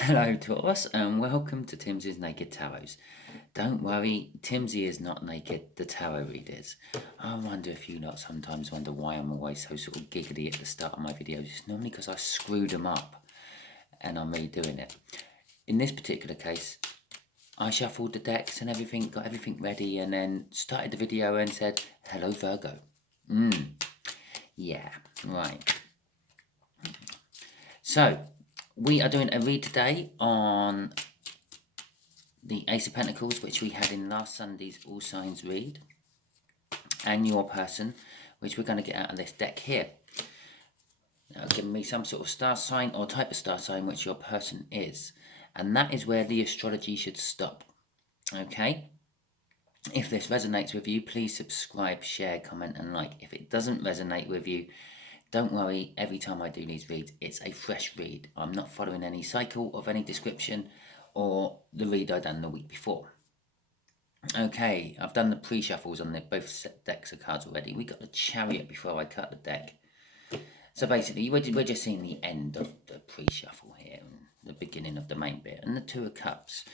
Hello, Taurus, and welcome to Timsy's Naked Tarots. Don't worry, Timsy is not naked, the tarot read is. I wonder if you lot sometimes wonder why I'm always so sort of giggly at the start of my videos. It's normally because I screwed them up and I'm redoing it. In this particular case, I shuffled the decks and everything, got everything ready, and then started the video and said, "Hello, Virgo." Yeah, right. So, we are doing a read today on the Ace of Pentacles, which we had in last Sunday's All Signs read, and your person, which we're going to get out of this deck here. Now, give me some sort of star sign or type of star sign which your person is, and that is where the astrology should stop. Okay? If this resonates with you, please subscribe, share, comment, and like. If it doesn't resonate with you, don't worry, every time I do these reads, it's a fresh read. I'm not following any cycle of any description or the read I done the week before. Okay, I've done the pre-shuffles on both decks of cards already. We got the Chariot before I cut the deck. So basically, we're just seeing the end of the pre-shuffle here, and the beginning of the main bit, and the Two of Cups.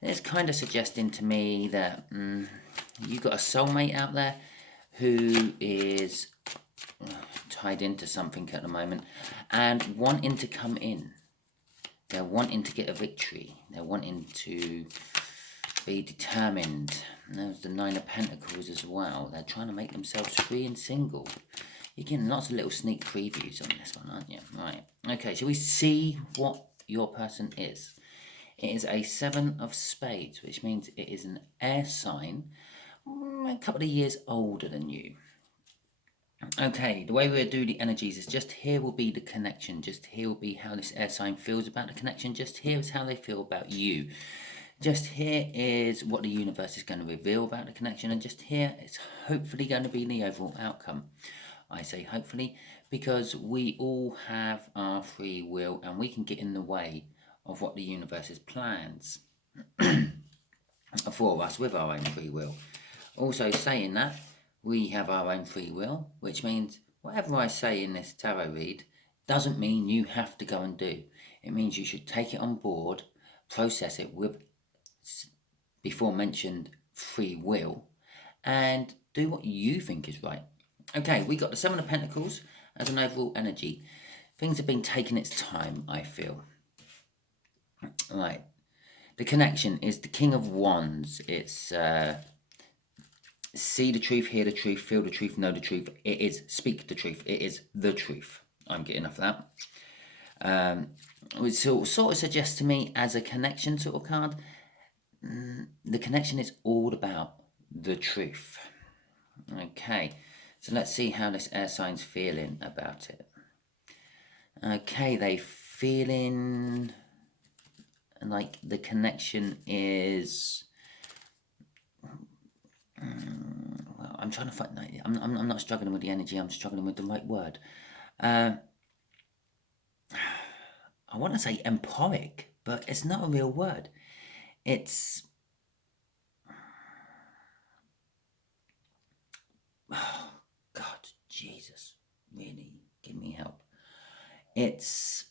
It's kind of suggesting to me that you've got a soulmate out there who is tied into something at the moment and wanting to come in. They're wanting to get a victory. They're wanting to be determined. And there's the Nine of Pentacles as well. They're trying to make themselves free and single. You're getting lots of little sneak previews on this one, aren't you? Right. Okay, shall we see what your person is? It is a Seven of Spades, which means it is an air sign a couple of years older than you. Okay, the way we'll do the energies is just here will be the connection. Just here will be how this air sign feels about the connection. Just here is how they feel about you. Just here is what the universe is going to reveal about the connection. And just here it's hopefully going to be the overall outcome. I say hopefully because we all have our free will and we can get in the way of what the universe's plans for us with our own free will. Also saying that, we have our own free will, which means whatever I say in this tarot read doesn't mean you have to go and do. It means you should take it on board, process it with before mentioned free will, and do what you think is right. Okay, we got the Seven of Pentacles as an overall energy. Things have been taking its time, I feel. Right. The connection is the King of Wands. It's see the truth, hear the truth, feel the truth, know the truth. It is speak the truth. It is the truth. I'm getting off that. Which sort of suggests to me as a connection sort of card, the connection is all about the truth. Okay, so let's see how this air sign's feeling about it. Okay, they feeling like the connection is... well, I'm trying to find... I'm not struggling with the energy, I'm struggling with the right word. I want to say emporic, but it's not a real word. It's... oh, God, Jesus, really, give me help. It's...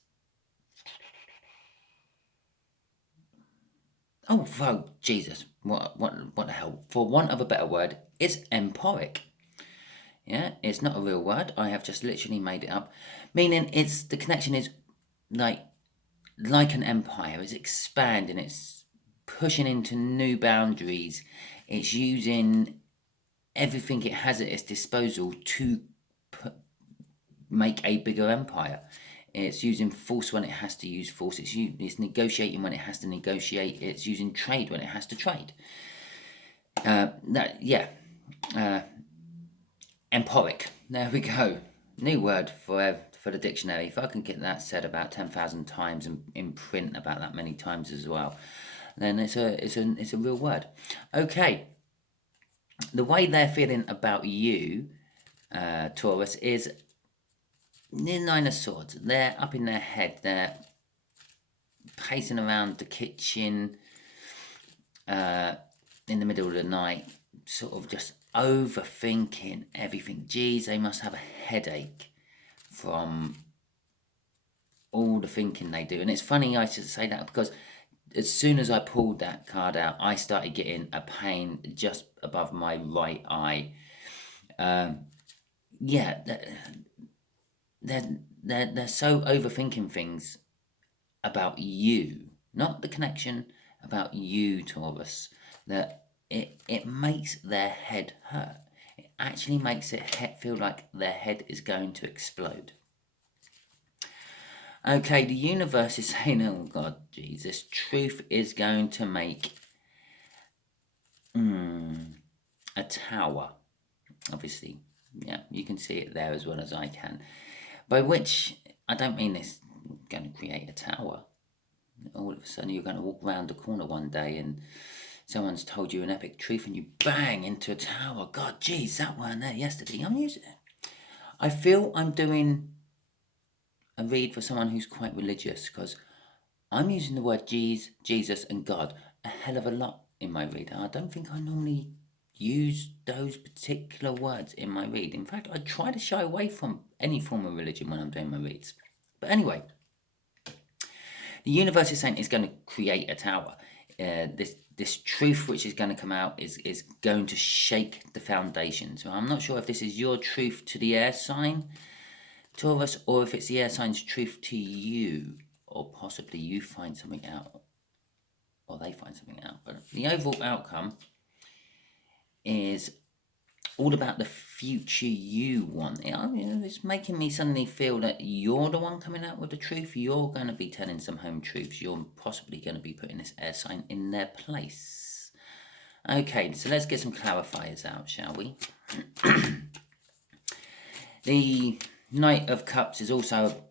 oh, Jesus, what the hell? For want of a better word, it's emporic. Yeah, it's not a real word. I have just literally made it up. Meaning it's the connection is like an empire. It's expanding. It's pushing into new boundaries. It's using everything it has at its disposal to make a bigger empire. It's using force when it has to use force. It's negotiating when it has to negotiate. It's using trade when it has to trade. Emporic. There we go. New word for the dictionary. If I can get that said about 10,000 times and in print about that many times as well, then it's a real word. Okay. The way they're feeling about you, Taurus, is the Nine of Swords. They're up in their head. They're pacing around the kitchen in the middle of the night, sort of just overthinking everything. Geez, they must have a headache from all the thinking they do. And it's funny I should say that because as soon as I pulled that card out, I started getting a pain just above my right eye. Yeah, they're so overthinking things about you, not the connection, about you, Taurus, that it makes their head hurt. It actually makes it feel like their head is going to explode. Okay, the universe is saying, oh God, Jesus, truth is going to make a tower. Obviously, yeah, you can see it there as well as I can. By which, I don't mean this going to create a tower. All of a sudden you're going to walk around the corner one day and someone's told you an epic truth and you bang into a tower. God, geez, that weren't there yesterday. I feel I'm doing a read for someone who's quite religious because I'm using the word Jesus and God a hell of a lot in my read. I don't think I normally use those particular words in my read. In fact, I try to shy away from any form of religion when I'm doing my reads. But anyway, the universe is saying it's going to create a tower. This truth which is going to come out is going to shake the foundation. So I'm not sure if this is your truth to the air sign, Taurus, or if it's the air sign's truth to you, or possibly you find something out, or they find something out. But the overall outcome is all about the future you want. It's making me suddenly feel that you're the one coming out with the truth. You're going to be telling some home truths. You're possibly going to be putting this air sign in their place. Okay, so let's get some clarifiers out, shall we? The Knight of Cups is also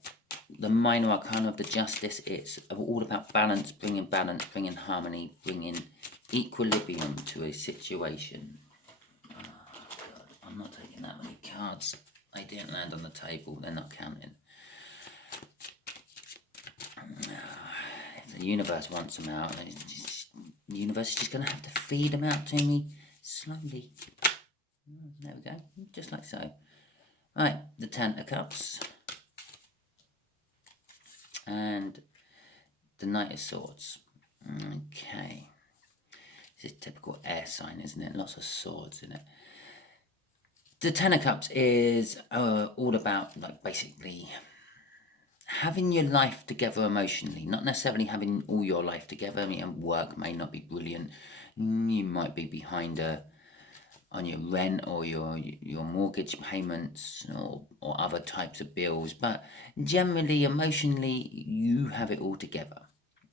the minor arcana of the Justice. It's all about balance, bringing harmony, bringing equilibrium to a situation. I'm not taking that many cards. They didn't land on the table. They're not counting. If the universe wants them out, the universe is just going to have to feed them out to me slowly. There we go. Just like so. Right, the Ten of Cups. And the Knight of Swords. Okay. This is typical air sign, isn't it? Lots of swords in it. The Ten of Cups is all about, like, basically having your life together emotionally, not necessarily having all your life together. I mean, work may not be brilliant. You might be behind on your rent or your mortgage payments or other types of bills, but generally, emotionally, you have it all together.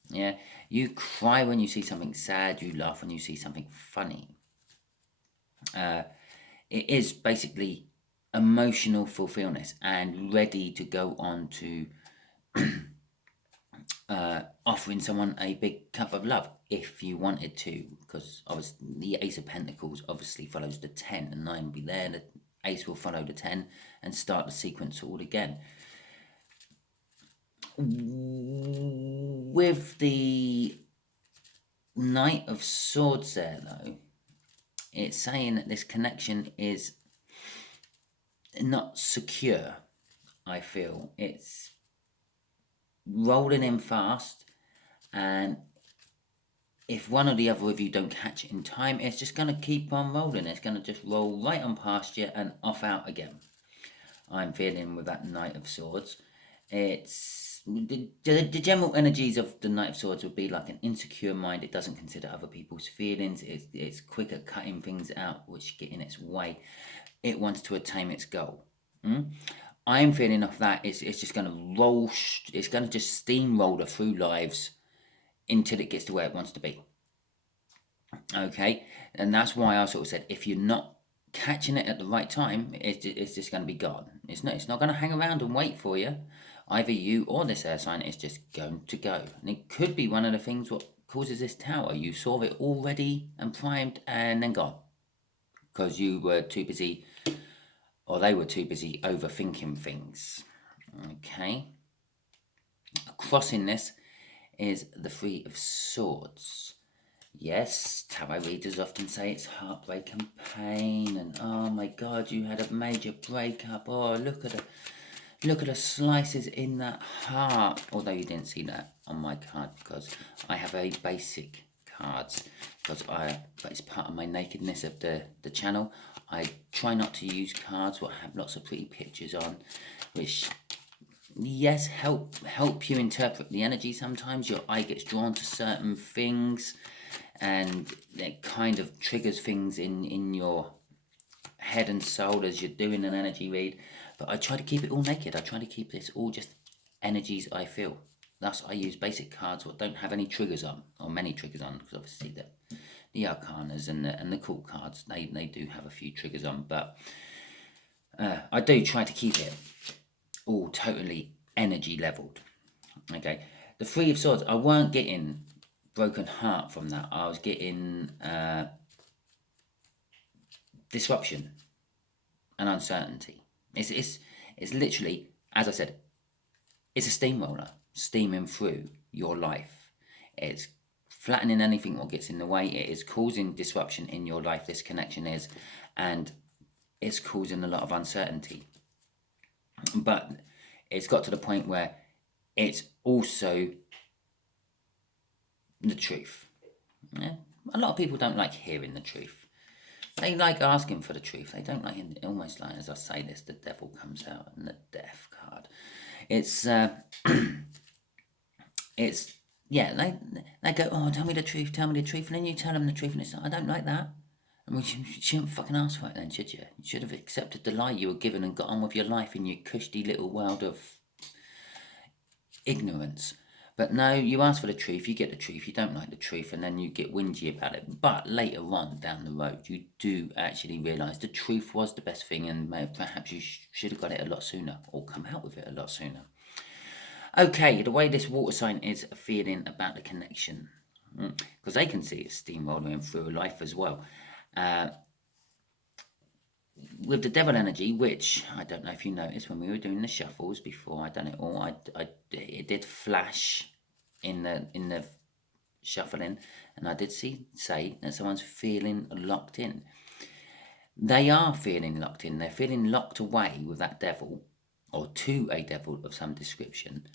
Yeah, you cry when you see something sad. You laugh when you see something funny. It is basically emotional fulfillment and ready to go on to offering someone a big cup of love if you wanted to, because obviously the Ace of Pentacles obviously follows the 10, and 9 will be there, the Ace will follow the 10 and start the sequence all again. With the Knight of Swords there, though, it's saying that this connection is not secure, I feel. It's rolling in fast, and if one or the other of you don't catch it in time, it's just going to keep on rolling. It's going to just roll right on past you and off out again. I'm feeling with that Knight of Swords. It's the general energies of the Knight of Swords would be like an insecure mind. It doesn't consider other people's feelings. It's quick at cutting things out which get in its way. It wants to attain its goal. I'm feeling off that it's just going to roll. It's going to just steamroller through lives until it gets to where it wants to be. Okay, and that's why I sort of said if you're not catching it at the right time, it's just going to be gone. It's not going to hang around and wait for you. Either you or this air sign is just going to go, and it could be one of the things what causes this tower. You saw it all ready and primed, and then gone because you were too busy, or they were too busy overthinking things. Okay, crossing this is the Three of Swords. Yes, tarot readers often say it's heartbreak and pain, and oh my God, you had a major breakup. Oh, look Look at the slices in that heart. Although you didn't see that on my card because I have very basic cards. But it's part of my nakedness of the channel. I try not to use cards that have lots of pretty pictures on, which yes help you interpret the energy. Sometimes your eye gets drawn to certain things, and it kind of triggers things in your head and soul as you're doing an energy read. But I try to keep it all naked. I try to keep this all just energies I feel. Thus, I use basic cards that don't have any triggers on, or many triggers on, because obviously the arcanas and the cool cards, they do have a few triggers on. But I do try to keep it all totally energy leveled. Okay, the Three of Swords, I weren't getting broken heart from that. I was getting disruption and uncertainty. It's literally, as I said, it's a steamroller steaming through your life. It's flattening anything that gets in the way. It is causing disruption in your life, this connection is, and it's causing a lot of uncertainty. But it's got to the point where it's also the truth. Yeah? A lot of people don't like hearing the truth. They like asking for the truth. They don't like it. Almost like, as I say this, the devil comes out and the death card. It's it's, yeah, they go, oh, tell me the truth, and then you tell them the truth, and it's like, I don't like that. I mean, you shouldn't fucking ask for it then, should you? You should have accepted the lie you were given and got on with your life in your cushy little world of ignorance. But no, you ask for the truth, you get the truth, you don't like the truth, and then you get whingy about it. But later on down the road, you do actually realise the truth was the best thing, and perhaps you should have got it a lot sooner, or come out with it a lot sooner. Okay, the way this water sign is feeling about the connection, because they can see it steamrolling through life as well. With the devil energy, which I don't know if you noticed when we were doing the shuffles before I done it all, it did flash in the shuffling, and I did say that someone's feeling locked in. They are feeling locked in. They're feeling locked away with that devil, or to a devil of some description.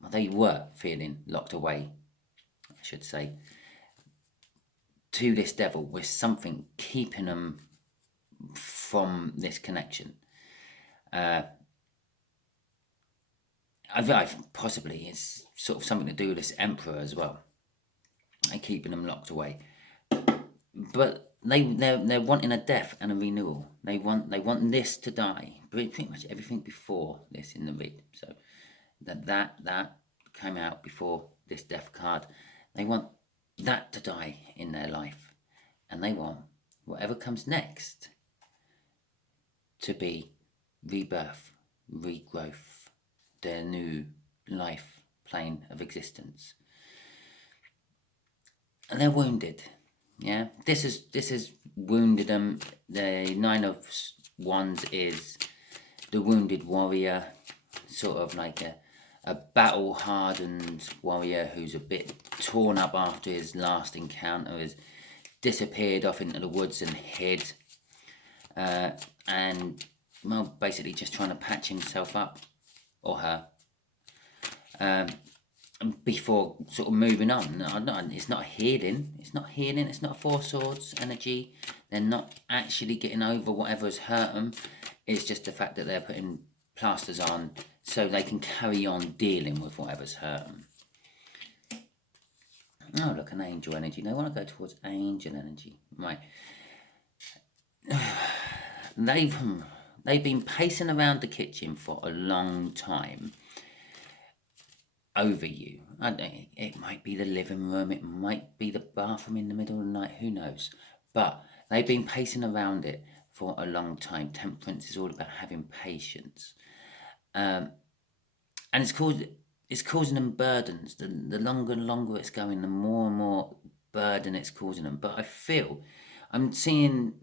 Well, they were feeling locked away, I should say, to this devil, with something keeping them from this connection. I've possibly it's sort of something to do with this emperor as well, and keeping them locked away. But they're wanting a death and a renewal. They want this to die. Pretty much everything before this in the read. So that came out before this death card. They want that to die in their life, and they want whatever comes next to be rebirth, regrowth, their new life plane of existence. And they're wounded. Yeah, this is wounded them. The Nine of Wands is the wounded warrior, sort of like a battle-hardened warrior who's a bit torn up after his last encounter, has disappeared off into the woods and hid, and well, basically just trying to patch himself up, or her, before sort of moving on. No, it's not healing. It's not healing. It's not Four Swords energy. They're not actually getting over whatever has hurt them. It's just the fact that they're putting plasters on so they can carry on dealing with whatever's hurt them. Oh, look, an angel energy. They want to go towards angel energy. Right. They've been pacing around the kitchen for a long time over you. It might be the living room, it might be the bathroom in the middle of the night, who knows? But they've been pacing around it for a long time. Temperance is all about having patience. And it's causing them burdens. The longer and longer it's going, the more and more burden it's causing them. But I'm seeing,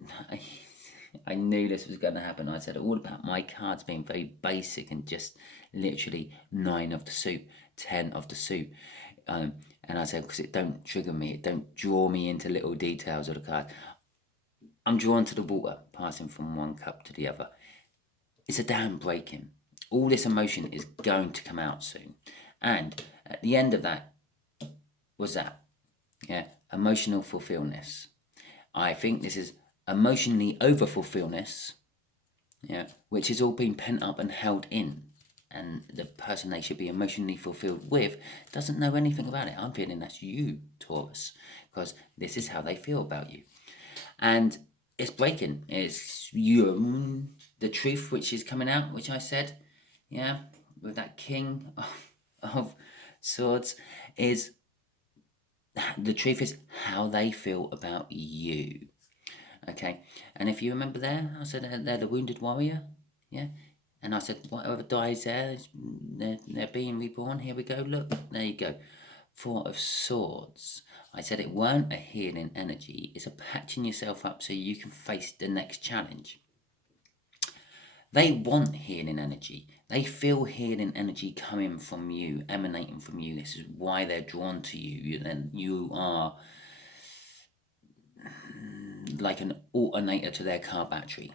I knew this was going to happen. I said all about my cards being very basic and just literally 9 of the suit, 10 of the suit. And I said, because it don't trigger me, it don't draw me into little details of the card. I'm drawn to the water, passing from one cup to the other. It's a dam breaking. all this emotion is going to come out soon. And at the end of that was that, yeah, emotional fulfillness. I think this is emotionally over fulfillness, yeah, which has all been pent up and held in. And the person they should be emotionally fulfilled with doesn't know anything about it. I'm feeling that's you, Taurus, because this is how they feel about you. And it's breaking. It's you, the truth which is coming out, which I said, yeah, with that king of swords, is the truth is how they feel about you. Okay, and if you remember there, I said they're the wounded warrior, yeah, and I said whatever dies there, they're being reborn. Here we go. Look, there you go. Four of Swords. I said it weren't a healing energy. It's a patching yourself up so you can face the next challenge. They want healing energy. They feel healing energy coming from you, emanating from you. This is why they're drawn to you. Then you are like an alternator to their car battery.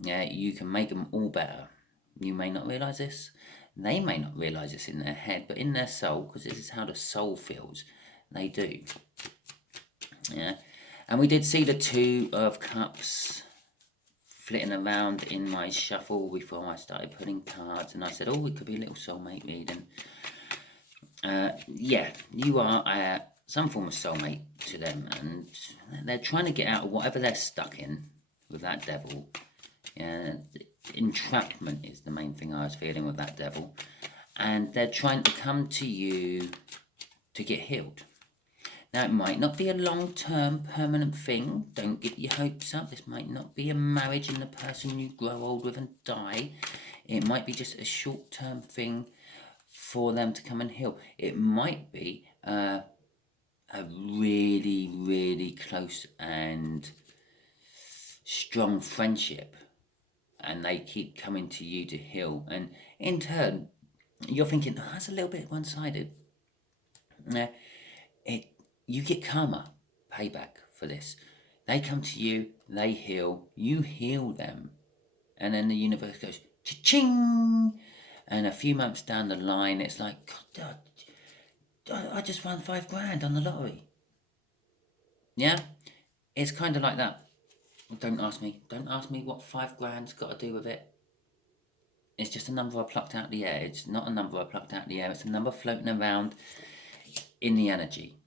Yeah, you can make them all better. You may not realize this. They may not realize this in their head, but in their soul, because this is how the soul feels, they do. Yeah, and we did see the Two of Cups flitting around in my shuffle before I started putting cards, and I said, oh, it could be a little soulmate reading. Yeah, you are some form of soulmate to them, and they're trying to get out of whatever they're stuck in with that devil. Yeah, entrapment is the main thing I was feeling with that devil, and they're trying to come to you to get healed. Now, it might not be a long-term permanent thing. Don't get your hopes up. This might not be a marriage and the person you grow old with and die. It might be just a short-term thing for them to come and heal. It might be a really, really close and strong friendship, and they keep coming to you to heal. And in turn, you're thinking, oh, that's a little bit one-sided. You get karma, payback for this. They come to you, they heal, you heal them, and then the universe goes cha-ching. And a few months down the line, it's like, God, I just won $5,000 on the lottery. Yeah, it's kind of like that. Don't ask me what $5,000's got to do with it. It's just a number I plucked out of the air. It's not a number I plucked out of the air. It's a number floating around in the energy.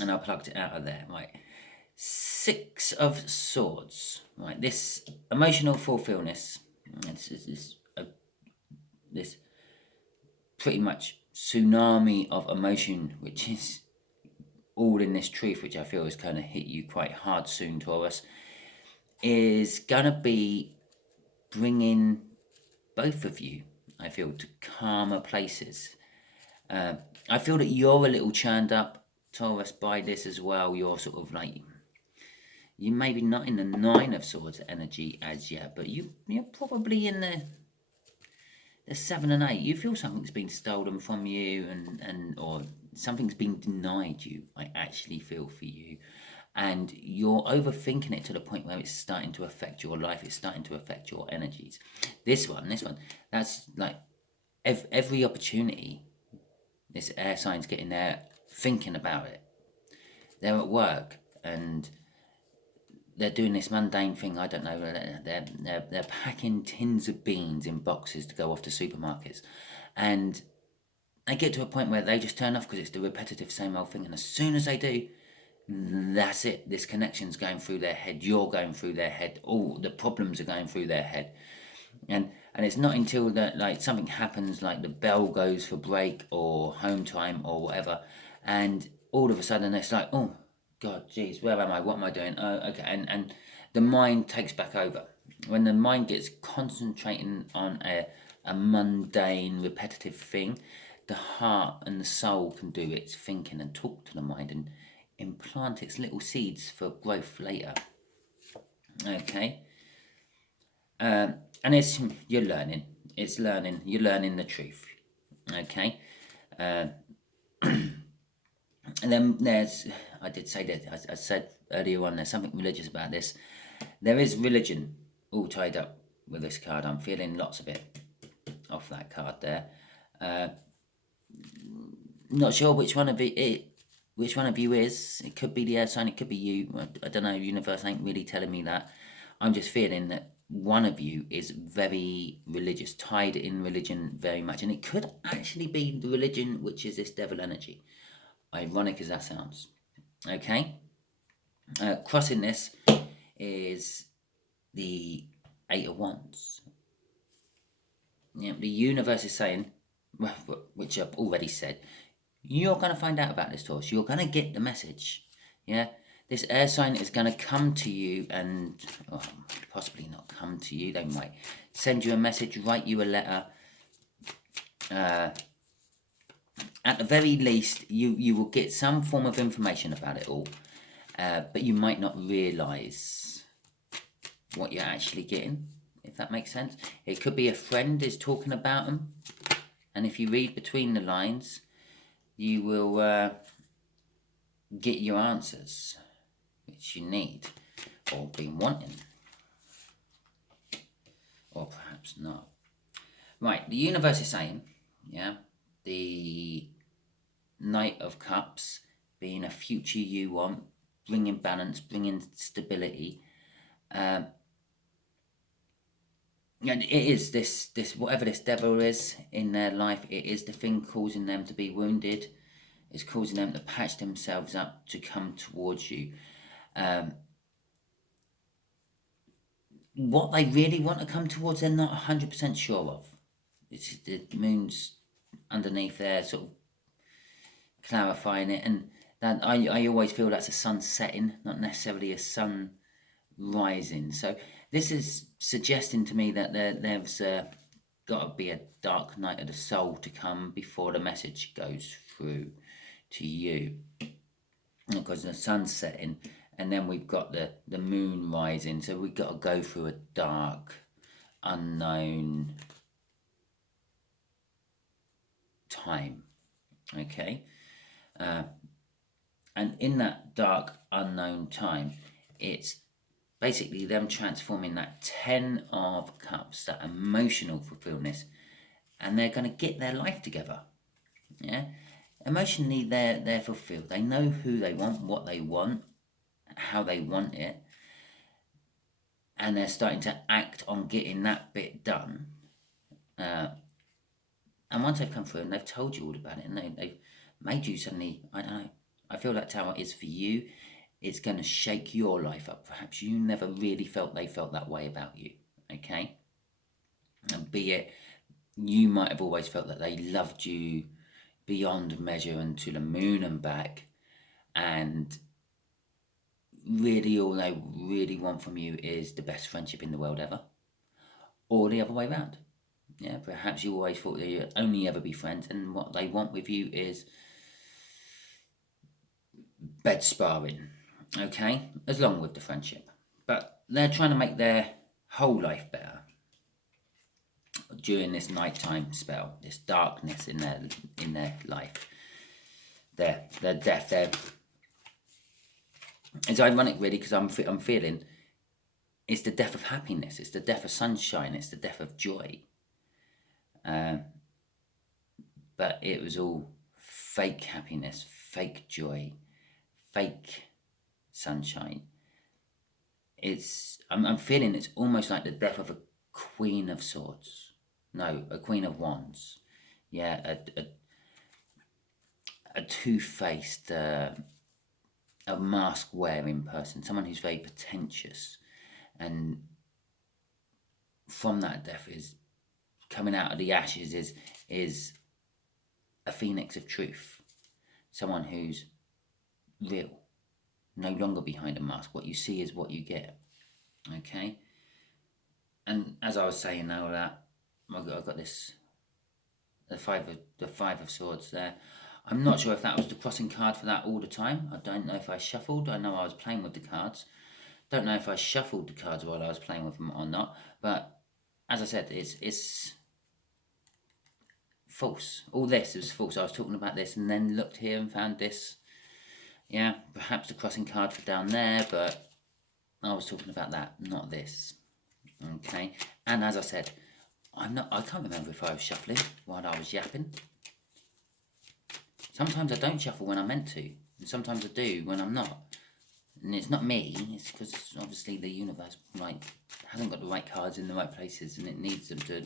And I plucked it out of there, right? Six of Swords, right? This emotional fulfillness, this pretty much tsunami of emotion, which is all in this truth, which I feel is going to hit you quite hard soon, Taurus, is going to be bringing both of you, I feel, to calmer places. I feel that you're a little churned up, Taurus, by this as well. You're sort of like, you maybe not in the Nine of Swords energy as yet, but you're probably in the 7 and 8. You feel something's been stolen from you, and or something's been denied you. I actually feel for you, and you're overthinking it to the point where it's starting to affect your life. It's starting to affect your energies. This one, that's like every opportunity. This air sign's getting there, thinking about it. They're at work and they're doing this mundane thing. I don't know. They're packing tins of beans in boxes to go off to supermarkets, and they get to a point where they just turn off because it's the repetitive same old thing. And as soon as they do, that's it. This connection's going through their head. You're going through their head. All the problems are going through their head, and it's not until that like something happens, like the bell goes for break or home time or whatever, and all of a sudden it's like, oh God, geez, where am I? What am I doing? Okay, and the mind takes back over. When the mind gets concentrating on a mundane, repetitive thing, the heart and the soul can do its thinking and talk to the mind and implant its little seeds for growth later. Okay. And you're learning. You're learning the truth. Okay. And then I did say that, I said earlier on, there's something religious about this. There is religion all tied up with this card. I'm feeling lots of it. off that card there. Not sure which one of you is. It could be the air sign, it could be you. I don't know, universe ain't really telling me that. I'm just feeling that one of you is very religious, tied in religion very much. And it could actually be the religion, which is this devil energy. Ironic as that sounds. Okay? Crossing this is the Eight of Wands. Yeah, the universe is saying, which I've already said, you're going to find out about this, Taurus. You're going to get the message. Yeah? This air sign is going to come to you and possibly not come to you. They might send you a message, write you a letter. At the very least, you will get some form of information about it all. But you might not realise what you're actually getting, if that makes sense. It could be a friend is talking about them. And if you read between the lines, you will get your answers, which you need, or been wanting, or perhaps not. Right, the universe is saying, yeah, the Knight of Cups being a future you want, bringing balance, bringing stability. And it is this whatever this devil is in their life, it is the thing causing them to be wounded. It's causing them to patch themselves up to come towards you. What they really want to come towards, they're not 100% sure of. It's the moon's underneath there, sort of clarifying it. And that I always feel that's a sun setting, not necessarily a sun rising. So this is suggesting to me that there's got to be a dark night of the soul to come before the message goes through to you, because the sun's setting and then we've got the moon rising, so we've got to go through a dark, unknown time. Okay, and in that dark, unknown time, it's basically them transforming that 10 of Cups, that emotional fulfillment, and they're going to get their life together. Yeah, emotionally they're fulfilled. They know who they want, what they want, how they want it, and they're starting to act on getting that bit done. And once they've come through and they've told you all about it, and they've made you suddenly, I don't know, I feel that tower is for you. It's going to shake your life up. Perhaps you never really felt they felt that way about you. Okay, and be it you might have always felt that they loved you beyond measure and to the moon and back, and really all they really want from you is the best friendship in the world ever, or the other way around. Yeah, perhaps you always thought that you'd only ever be friends, and what they want with you is bed sparring. Okay, as long with the friendship, but they're trying to make their whole life better during this nighttime spell, this darkness in their life, their death. It's ironic, really, because I'm feeling it's the death of happiness, it's the death of sunshine, it's the death of joy. But it was all fake happiness, fake joy, fake sunshine. I'm feeling it's almost like the death of a Queen of Swords. No, a Queen of Wands. Yeah, a two-faced, a mask-wearing person, someone who's very pretentious, and from that death is coming out of the ashes is a phoenix of truth, someone who's real, no longer behind a mask. What you see is what you get. Okay, and as I was saying now that I've got this the five of swords there. I'm not sure if that was the crossing card for that all the time. I don't know if I shuffled. I know I was playing with the cards. Don't know if I shuffled the cards while I was playing with them or not. But as I said, it's false. All this is false. I was talking about this and then looked here and found this. Yeah, perhaps the crossing card for down there, but I was talking about that, not this. Okay, and as I said, I can't remember if I was shuffling while I was yapping. Sometimes I don't shuffle when I'm meant to, and sometimes I do when I'm not. And it's not me, it's because obviously the universe hasn't got the right cards in the right places, and it needs them to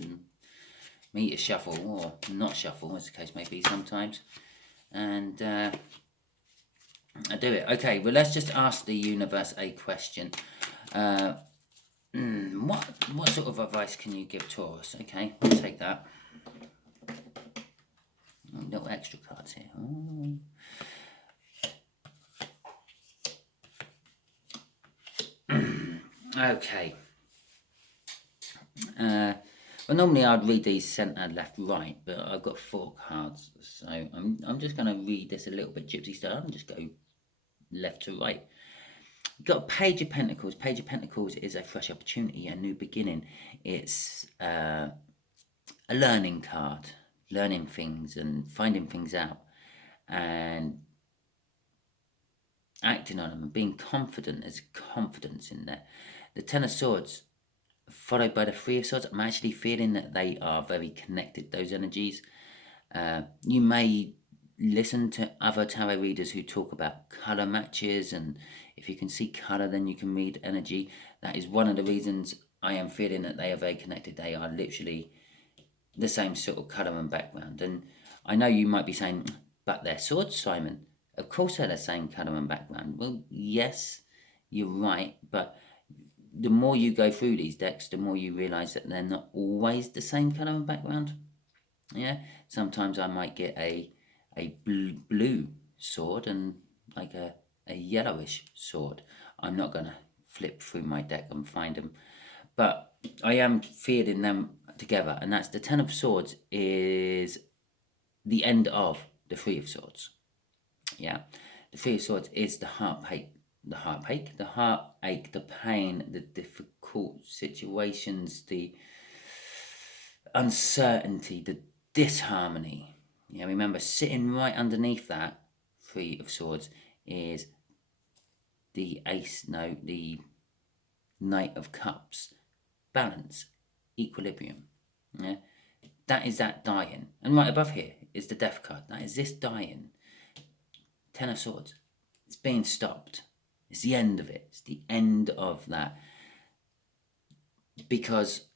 me to shuffle, or not shuffle, as the case may be sometimes. And I do it. Okay, well, let's just ask the universe a question. What sort of advice can you give Taurus? Okay, I'll take that. Little extra cards here. Oh. Okay. Well, normally I'd read these centre, left, right, but I've got 4 cards, so I'm just going to read this a little bit gypsy style and just go left to right. You've got Page of Pentacles. Page of Pentacles is a fresh opportunity, a new beginning. It's a learning card, learning things and finding things out and acting on them and being confident. There's confidence in there. The Ten of Swords, followed by the Three of Swords. I'm actually feeling that they are very connected, those energies. You may listen to other tarot readers who talk about colour matches, and if you can see colour, then you can read energy. That is one of the reasons I am feeling that they are very connected. They are literally the same sort of colour and background. And I know you might be saying, but they're swords, Simon. Of course they're the same colour and background. Well, yes, you're right, but the more you go through these decks, the more you realise that they're not always the same colour and background. Yeah, sometimes I might get a blue sword and like a yellowish sword. I'm not going to flip through my deck and find them, but I am feeling them together, and that's the Ten of Swords is the end of the Three of Swords. Yeah, the Three of Swords is the heartache, the pain, the difficult situations, the uncertainty, the disharmony. Yeah, remember, sitting right underneath that Three of Swords is the Knight of Cups. Balance, equilibrium. Yeah, that is that dying. And right above here is the Death card. That is this dying. Ten of Swords. It's being stopped. It's the end of it. It's the end of that. Because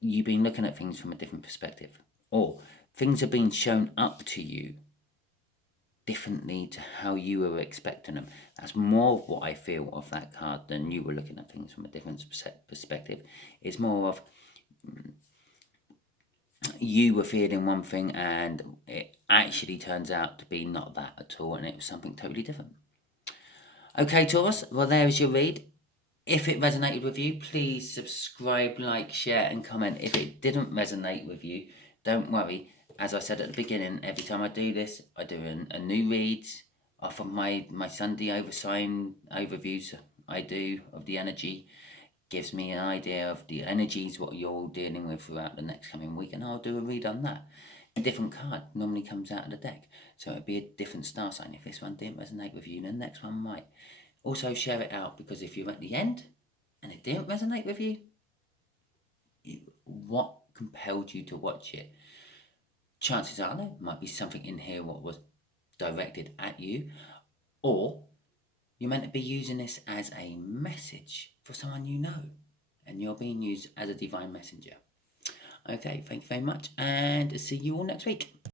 you've been looking at things from a different perspective, or things are being shown up to you differently to how you were expecting them. That's more of what I feel of that card than you were looking at things from a different perspective. It's more of you were feeling one thing and it actually turns out to be not that at all, and it was something totally different. Okay, Taurus, well, there is your read. If it resonated with you, please subscribe, like, share, and comment. If it didn't resonate with you, don't worry. As I said at the beginning, every time I do this, I do a new read off of my Sunday overviews I do of the energy. Gives me an idea of the energies, what you're all dealing with throughout the next coming week, and I'll do a read on that. A different card normally comes out of the deck, so it'd be a different star sign. If this one didn't resonate with you, then the next one might. Also, share it out, because if you're at the end and it didn't resonate with you, what compelled you to watch it? Chances are there might be something in here what was directed at you, or you're meant to be using this as a message for someone you know, and you're being used as a divine messenger. Okay, thank you very much, and see you all next week.